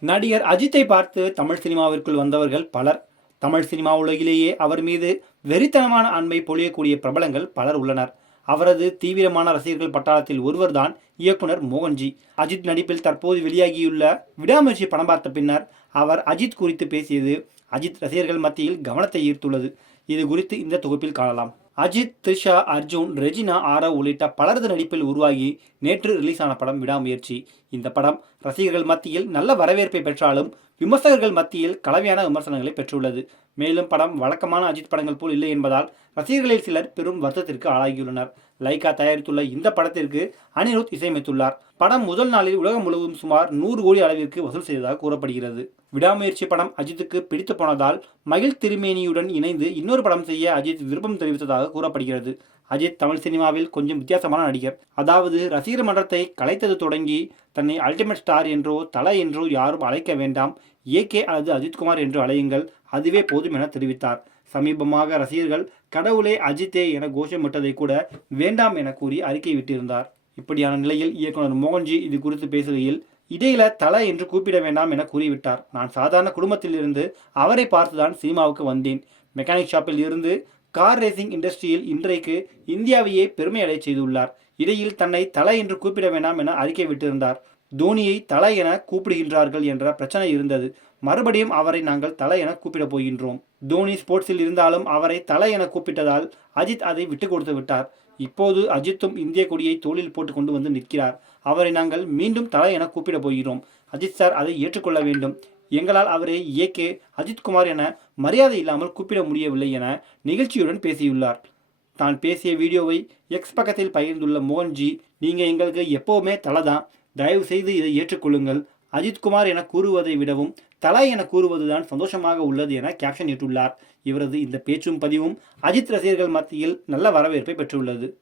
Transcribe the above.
நடிகர் அஜித்தை பார்த்து தமிழ் சினிமாவிற்குள் வந்தவர்கள் பலர். தமிழ் சினிமா உலகிலேயே அவர் மீது வெறித்தனமான அன்பை பொழியக்கூடிய பிரபலங்கள் பலர் உள்ளனர். அவரது தீவிரமான ரசிகர்கள் பட்டாளத்தில் ஒருவர்தான் இயக்குனர் மோகன்ஜி. அஜித் நடிப்பில் தற்போது வெளியாகியுள்ள விடாமுயற்சி படம் பார்த்த பின்னர் அவர் அஜித் குறித்து பேசியது அஜித் ரசிகர்கள் மத்தியில் கவனத்தை ஈர்த்துள்ளது. இது குறித்து இந்த தொகுப்பில் காணலாம். அஜித் த்ரிஷா அர்ஜுன் ரெஜினா ஆரவ் உள்ளிட்ட பலரது நடிப்பில் உருவாகி நேற்று ரிலீஸ் ஆன படம் விடாமுயற்சி. இந்த படம் ரசிகர்கள் மத்தியில் நல்ல வரவேற்பை பெற்றாலும் விமர்சகர்கள் மத்தியில் கலவையான விமர்சனங்களை பெற்றுள்ளது. மேலும் படம் வழக்கமான அஜித் படங்கள் போல் இல்லை என்பதால் ரசிகர்களில் சிலர் பெரும் வருத்தத்திற்கு ஆளாகியுள்ளனர். லைகா தயாரித்துள்ள இந்த படத்திற்கு அனிருத் இசையமைத்துள்ளார். படம் முதல் நாளில் உலகம் முழுவதும் சுமார் நூறு கோடி அளவிற்கு வசூல் செய்ததாக கூறப்படுகிறது. விடாமுயற்சி படம் அஜித்துக்கு பிடித்து போனதால் மகிழ் திருமேனியுடன் இணைந்து இன்னொரு படம் செய்ய அஜித் விருப்பம் தெரிவித்ததாக கூறப்படுகிறது. அஜித் தமிழ் சினிமாவில் கொஞ்சம் வித்தியாசமான நடிகர். அதாவது ரசிகர் மன்றத்தை கலைத்தது தொடங்கி தன்னை அல்டிமேட் ஸ்டார் என்றோ தலை என்றோ யாரும் அழைக்க வேண்டாம். ஏகே அல்லது அஜித்குமார் என்று அழையுங்கள். அதுவே போதும் என தெரிவித்தார். சமீபமாக ரசிகர்கள் கடவுளே அஜித்தே என கோஷமிட்டதை கூட வேண்டாம் என கூறி அறிக்கை விட்டிருந்தார். இப்படியான நிலையில் இயக்குனர் மோகன்ஜி இது குறித்து பேசுகையில் இடையில தலை என்று கூப்பிட வேண்டாம் என கூறிவிட்டார். நான் சாதாரண குடும்பத்தில் இருந்து அவரை பார்த்துதான் சினிமாவுக்கு வந்தேன். மெக்கானிக் ஷாப்பில் இருந்து கார் ரேசிங் இண்டஸ்ட்ரியில் இன்றைக்கு இந்தியாவையே பெருமையடை செய்துள்ளார். இடையில் தன்னை தலை என்று கூப்பிட வேண்டாம் என அறிக்கை விட்டிருந்தார். தோனியை தலை என கூப்பிடுகின்றார்கள் என்ற பிரச்சனை இருந்தது. மறுபடியும் அவரை நாங்கள் தலை என கூப்பிடப் போகின்றோம். தோனி ஸ்போர்ட்ஸில் இருந்தாலும் அவரை தலை என கூப்பிட்டதால் அஜித் அதை விட்டு கொடுத்து விட்டார். இப்போது அஜித்தும் இந்திய கொடியை தோளில் போட்டு கொண்டு வந்து நிற்கிறார். அவரை நாங்கள் மீண்டும் தலை என கூப்பிடப் போகிறோம். அஜித் சார் அதை ஏற்றுக்கொள்ள வேண்டும். எங்களால் அவரை ஏகே அஜித்குமார் என மரியாதை இல்லாமல் கூப்பிட முடியவில்லை என நிகழ்ச்சியுடன் பேசியுள்ளார். தான் பேசிய வீடியோவை எக்ஸ் பக்கத்தில் பகிர்ந்துள்ள மோகன்ஜி நீங்கள் எங்களுக்கு எப்போவுமே தலை தான். தயவு செய்து இதை ஏற்றுக்கொள்ளுங்கள். அஜித்குமார் என கூறுவதை விடவும் தலை என கூறுவதுதான் சந்தோஷமாக உள்ளது என கேப்ஷன் இட்டுள்ளார். இவரது இந்த பேச்சும் பதிவும் அஜித் ரசிகர்கள் மத்தியில் நல்ல வரவேற்பை பெற்றுள்ளது.